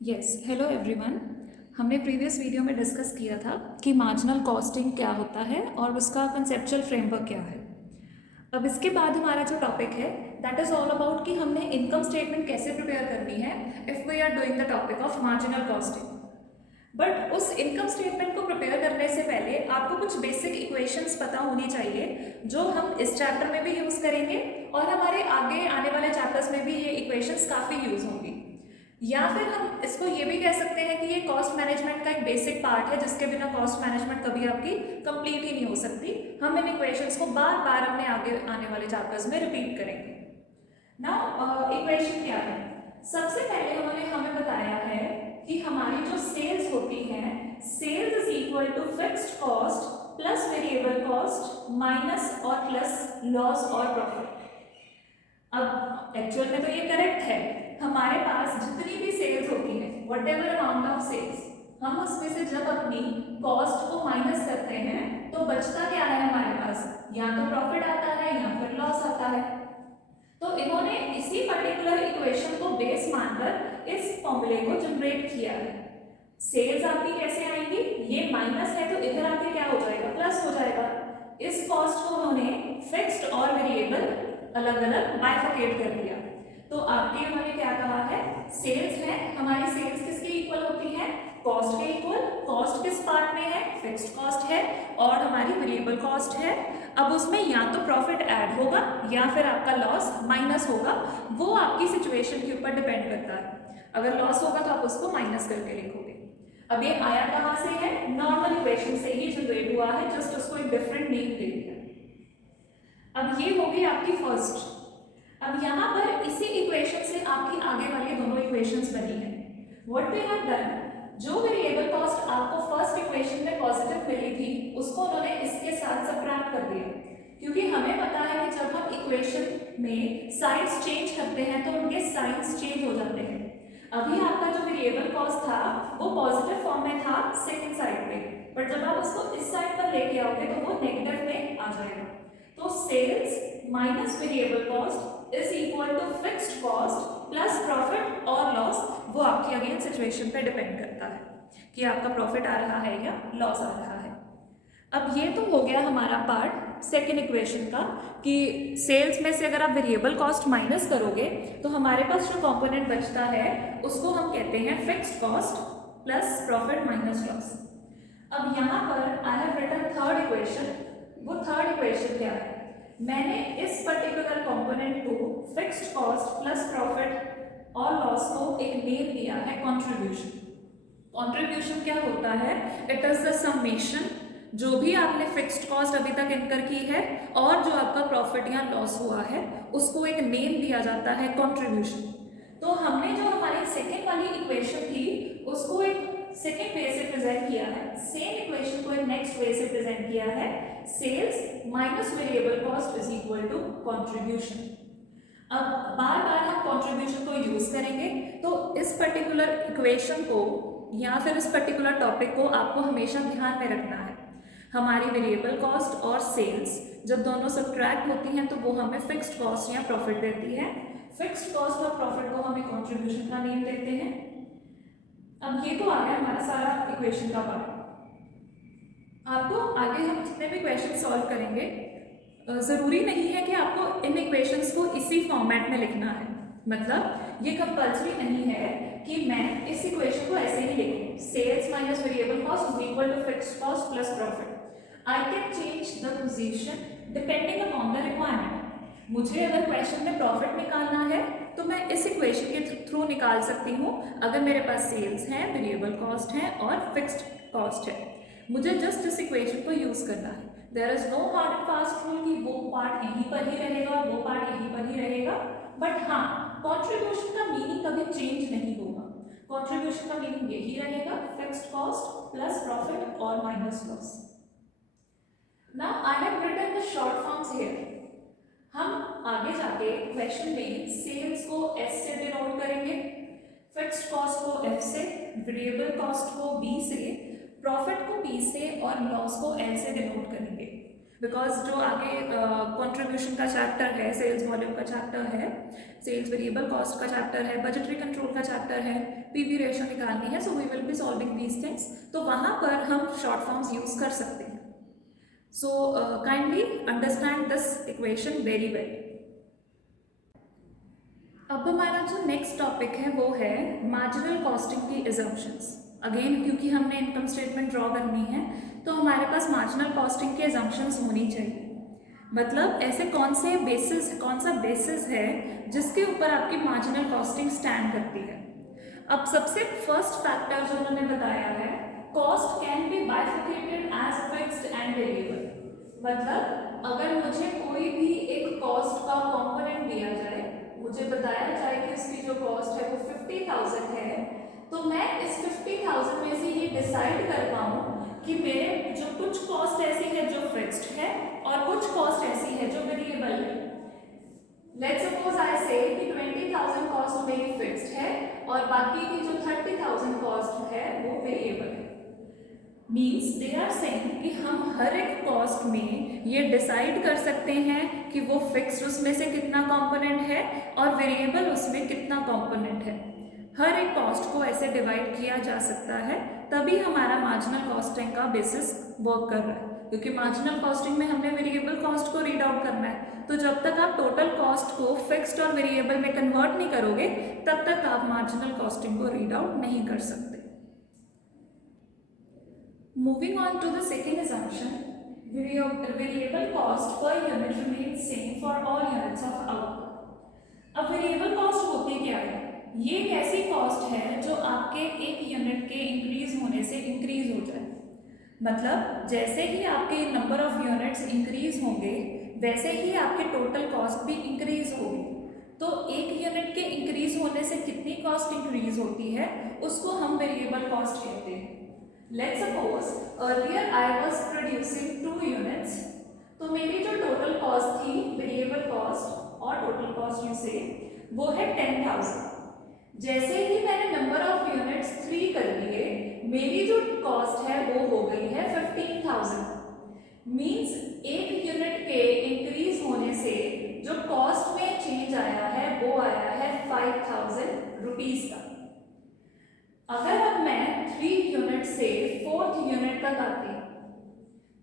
Hello everyone. हमने previous video में discuss किया था कि मार्जिनल कॉस्टिंग क्या होता है और उसका कंसेप्चुअल फ्रेमवर्क क्या है। अब इसके बाद हमारा जो टॉपिक है दैट इज़ ऑल अबाउट कि हमने इनकम स्टेटमेंट कैसे प्रिपेयर करनी है if we are doing the topic of marginal costing. But उस इनकम स्टेटमेंट को प्रिपेयर करने से पहले आपको कुछ बेसिक इक्वेशंस पता होनी चाहिए जो हम इस चैप्टर में भी यूज़ करेंगे और हमारे आगे आने वाले चैप्टर्स में भी ये इक्वेशंस काफ़ी यूज़ होंगी। या फिर हम इसको ये भी कह सकते हैं कि ये कॉस्ट मैनेजमेंट का एक बेसिक पार्ट है जिसके बिना कॉस्ट मैनेजमेंट कभी आपकी कंप्लीट ही नहीं हो सकती। हम इन इक्वेशंस को बार बार अपने आगे आने वाले चैप्टर्स में रिपीट करेंगे। नाउ इक्वेशन क्या है? सबसे पहले उन्होंने हमें बताया है कि हमारी जो सेल्स होती है, sales is equal to fixed cost plus variable cost minus और प्लस लॉस और प्रॉफिट। अब एक्चुअल में तो ये करेक्ट है। हमारे पास जितनी भी सेल्स होती है, whatever amount of sales, हम उसमें से जब अपनी कॉस्ट को माइनस करते हैं तो बचता क्या है हमारे पास? या तो प्रॉफिट आता है या फिर लॉस आता है। तो इन्होंने इसी पर्टिकुलर इक्वेशन को बेस मानकर इस फॉर्मूले को जनरेट किया है। सेल्स आपकी कैसे आएंगी? ये माइनस है तो इधर आके क्या हो जाएगा? प्लस हो जाएगा। इस कॉस्ट को उन्होंने फिक्स्ड और वेरिएबल अलग अलग बाइफरकेट कर दिया। तो आपके उन्होंने क्या कहा है? सेल्स है, हमारी सेल्स किसके इक्वल होती है? कॉस्ट के इक्वल। कॉस्ट किस पार्ट में है? फिक्स्ड कॉस्ट है और हमारी वेरिएबल कॉस्ट है। अब उसमें या तो प्रॉफिट ऐड होगा या फिर आपका लॉस माइनस होगा, वो आपकी सिचुएशन के ऊपर डिपेंड करता है। अगर लॉस होगा तो आप उसको माइनस करके लिखोगे। अब ये आया कहाँ से है? नॉर्मल इक्वेशन से ही जनरेट हुआ है, जस्ट उसको एक डिफरेंट नेम दे दिया। अब ये होगी आपकी फर्स्ट। अब यहाँ पर इसी इक्वेशन से आपकी आगे वाली दोनों इक्वेशंस बनी है। व्हाट वी हैव डन, जो वेरिएबल कॉस्ट आपको फर्स्ट इक्वेशन में पॉजिटिव मिली थी उसको उन्होंने इसके साथ सबट्रैक्ट कर दिया, क्योंकि हमें पता है कि जब हम इक्वेशन में साइड्स चेंज करते हैं तो उनके साइंस चेंज हो जाते हैं। अभी आपका जो वेरिएबल कॉस्ट था वो पॉजिटिव फॉर्म में था सेकंड साइड पे, बट जब आप उसको इस साइड पर लेके आओगे तो वो नेगेटिव में आ जाएगा। तो sales minus variable cost is equal to fixed cost plus profit और लॉस। वो आपकी अगेन सिचुएशन पे डिपेंड करता है कि आपका प्रॉफिट आ रहा है या लॉस आ रहा है। अब ये तो हो गया हमारा पार्ट सेकेंड इक्वेशन का कि सेल्स में से अगर आप वेरिएबल कॉस्ट माइनस करोगे तो हमारे पास जो कंपोनेंट बचता है उसको हम कहते हैं fixed cost plus profit minus loss. अब यहाँ पर I have written third equation. वो थर्ड इक्वेशन क्या है? मैंने इस पर्टिकुलर कंपोनेंट को फिक्स्ड कॉस्ट प्लस प्रॉफिट और लॉस को एक नेम दिया है कंट्रीब्यूशन। कंट्रीब्यूशन क्या होता है? इट इज द समेशन जो भी आपने फिक्स्ड कॉस्ट अभी तक इनकर की है और जो आपका प्रॉफिट या लॉस हुआ है उसको एक नेम दिया जाता है कंट्रीब्यूशन। तो हमने जो हमारी सेकेंड वाली इक्वेशन थी उसको एक सेकेंड वे से प्रेजेंट किया है, सेम इक्वेशन को एक नेक्स्ट वे से प्रेजेंट किया है। Sales minus variable cost is equal to contribution. अब बार बार हम कंट्रीब्यूशन को यूज करेंगे तो इस पर्टिकुलर इक्वेशन को या फिर इस पर्टिकुलर टॉपिक को आपको हमेशा ध्यान में रखना है। हमारी वेरिएबल कॉस्ट और सेल्स जब दोनों सब्ट्रैक्ट होती हैं तो वो हमें फिक्स्ड कॉस्ट या प्रॉफिट देती है। फिक्स्ड कॉस्ट और प्रॉफिट को हमें कंट्रीब्यूशन का नेम देते हैं। अब ये तो आ गया हमारा सारा इक्वेशन का पार्ट। आपको आगे हम जितने भी क्वेश्चन सॉल्व करेंगे ज़रूरी नहीं है कि आपको इन इक्वेशंस को इसी फॉर्मेट में लिखना है। मतलब ये कंपल्सरी नहीं है कि मैं इस इक्वेशन को ऐसे ही लिखूं, sales minus variable cost is equal to fixed cost plus profit. I can change the position depending upon the requirement. मुझे अगर क्वेश्चन में प्रॉफिट निकालना है तो मैं इस इक्वेशन के थ्रू निकाल सकती हूँ अगर मेरे पास सेल्स हैं, वेरिएबल कॉस्ट है और फिक्स्ड कॉस्ट है। मुझे जस्ट इस इक्वेशन को यूज करना है। There is no hard and fast rule कि वो पार्ट यहीं पर ही रहेगा और वो पार्ट यहीं पर ही रहेगा। बट हाँ, कंट्रीब्यूशन का मीनिंग कभी चेंज नहीं होगा। कंट्रीब्यूशन का मीनिंग यही रहेगा, फिक्स्ड कॉस्ट प्लस प्रॉफिट और minus loss. Now I have written the short forms here. हम आगे जाके क्वेश्चन में सेल्स को एस से डिनोट करेंगे, फिक्स्ड कॉस्ट को एफ से, वेरिएबल कॉस्ट को बी से, प्रॉफिट को पी से और लॉस को एल से डिनोट करेंगे। बिकॉज जो आगे कंट्रीब्यूशन का चैप्टर है, सेल्स वॉल्यूम का चैप्टर है, सेल्स वेरिएबल कॉस्ट का चैप्टर है, बजटरी कंट्रोल का चैप्टर है, पीवी रेशियो निकालनी है, so we will be solving these things. तो वहाँ पर हम शॉर्ट फॉर्म्स यूज कर सकते हैं। So kindly understand this equation very well. अब हमारा जो नेक्स्ट टॉपिक है वो है मार्जिनल कॉस्टिंग की assumptions। अगेन क्योंकि हमने इनकम स्टेटमेंट ड्रॉ करनी है तो हमारे पास मार्जिनल कॉस्टिंग की assumptions होनी चाहिए। मतलब ऐसे कौन सा बेसिस है जिसके ऊपर आपकी मार्जिनल कॉस्टिंग स्टैंड करती है। अब सबसे फर्स्ट फैक्टर जो उन्होंने बताया है, cost can be bifurcated as fixed and variable. मतलब अगर मुझे कोई भी एक कॉस्ट का कंपोनेंट दिया जाए, मुझे बताया जाए कि इसकी जो कॉस्ट है वो 50,000 है, तो मैं इस 50,000 में से ये डिसाइड कर पाऊँ कि मेरे जो कुछ कॉस्ट ऐसी है जो फिक्स्ड है और कुछ कॉस्ट ऐसी है जो वेरिएबल है। लेट्स सपोज आई से कि 20,000 कॉस्ट मेरी फिक्स्ड है और बाकी की जो 30,000 कॉस्ट है वो वेरिएबल है। मीन्स दे आर सेइंग कि हम हर एक कॉस्ट में ये डिसाइड कर सकते हैं कि वो फिक्स्ड उसमें से कितना कंपोनेंट है और वेरिएबल उसमें कितना कंपोनेंट है। हर एक कॉस्ट को ऐसे डिवाइड किया जा सकता है, तभी हमारा मार्जिनल कॉस्टिंग का बेसिस वर्क कर रहा है। क्योंकि मार्जिनल कॉस्टिंग में हमने वेरिएबल कॉस्ट को रीड आउट करना है, तो जब तक आप टोटल कॉस्ट को फिक्स्ड और वेरिएबल में कन्वर्ट नहीं करोगे तब तक आप मार्जिनल कॉस्टिंग को रीड आउट नहीं कर सकते। Moving on to the second assumption, variable cost per unit remains same for all units of output. अब वेरिएबल कॉस्ट होती क्या है? ये एक ऐसी कॉस्ट है जो आपके एक यूनिट के इंक्रीज होने से इंक्रीज हो जाए। मतलब जैसे ही आपके नंबर ऑफ यूनिट्स इंक्रीज होंगे वैसे ही आपके टोटल कॉस्ट भी इंक्रीज होगी। तो एक यूनिट के इंक्रीज होने से कितनी कॉस्ट इंक्रीज होती है उसको हम वेरिएबल कॉस्ट कहते हैं। Let's suppose earlier I was producing 2 units, तो मेरी जो टोटल कॉस्ट थी वेरिएबल कॉस्ट और टोटल कॉस्ट यू से वो है 10,000। जैसे ही मैंने नंबर ऑफ यूनिट्स 3 कर लिए मेरी जो कॉस्ट है वो हो गई है 15,000। मीन्स एक यूनिट के इंक्रीज होने से जो कॉस्ट में चेंज आया है वो आया है 5,000 रुपीज का। अगर अब मैं 3 यूनिट से 4th यूनिट तक आती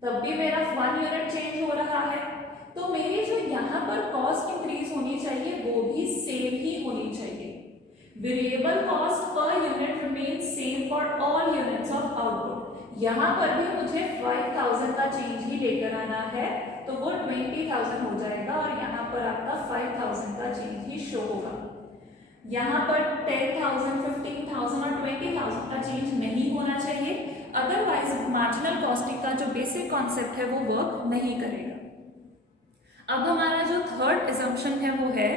तब भी मेरा 1 यूनिट चेंज हो रहा है, तो मेरी जो यहाँ पर कॉस्ट इंक्रीज होनी चाहिए वो भी सेम ही होनी चाहिए। Variable cost per unit remain same for all units of output. यहाँ पर भी मुझे 5,000 का चेंज ही लेकर आना है, तो वो 20,000 हो जाएगा और यहाँ पर आपका 5,000 का चेंज ही शो होगा। यहाँ पर 10,000, 15,000 और 20,000 का चेंज नहीं होना चाहिए, अदरवाइज मार्जिनल कॉस्टिंग का जो बेसिक कॉन्सेप्ट है वो वर्क नहीं करेगा। अब हमारा जो थर्ड assumption है वो है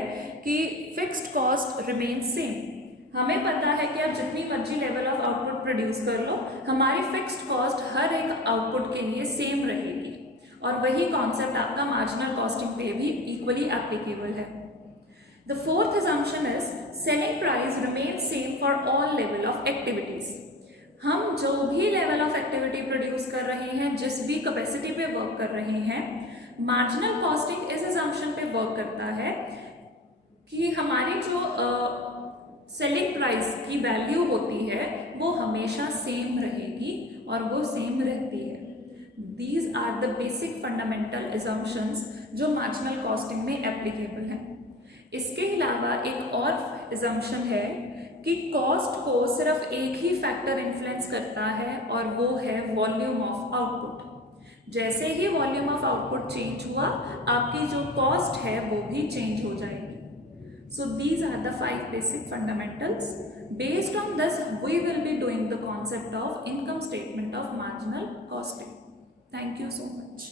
कि फिक्स्ड कॉस्ट रिमेन सेम। हमें पता है कि आप जितनी मर्जी लेवल ऑफ आउटपुट प्रोड्यूस कर लो, हमारी फिक्स्ड कॉस्ट हर एक आउटपुट के लिए सेम रहेगी, और वही कॉन्सेप्ट आपका मार्जिनल कॉस्टिंग पे भी इक्वली एप्लीकेबल है। The fourth assumption is selling price remains same for all level of activities. हम जो भी लेवल ऑफ एक्टिविटी प्रोड्यूस कर रहे हैं, जिस भी कैपेसिटी पे वर्क कर रहे हैं, मार्जिनल कॉस्टिंग इस assumption पे वर्क करता है कि हमारी जो सेलिंग प्राइस की वैल्यू होती है वो हमेशा सेम रहेगी और वो सेम रहती है। These are the basic fundamental assumptions जो मार्जिनल कॉस्टिंग में एप्लीकेबल हैं। इसके अलावा एक और assumption है कि कॉस्ट को सिर्फ एक ही फैक्टर इन्फ्लुएंस करता है और वो है वॉल्यूम ऑफ आउटपुट। जैसे ही वॉल्यूम ऑफ आउटपुट चेंज हुआ आपकी जो कॉस्ट है वो भी चेंज हो जाएगी। So these are the 5 basic fundamentals. Based on this we will be doing the concept of income statement of marginal costing. Thank you so much.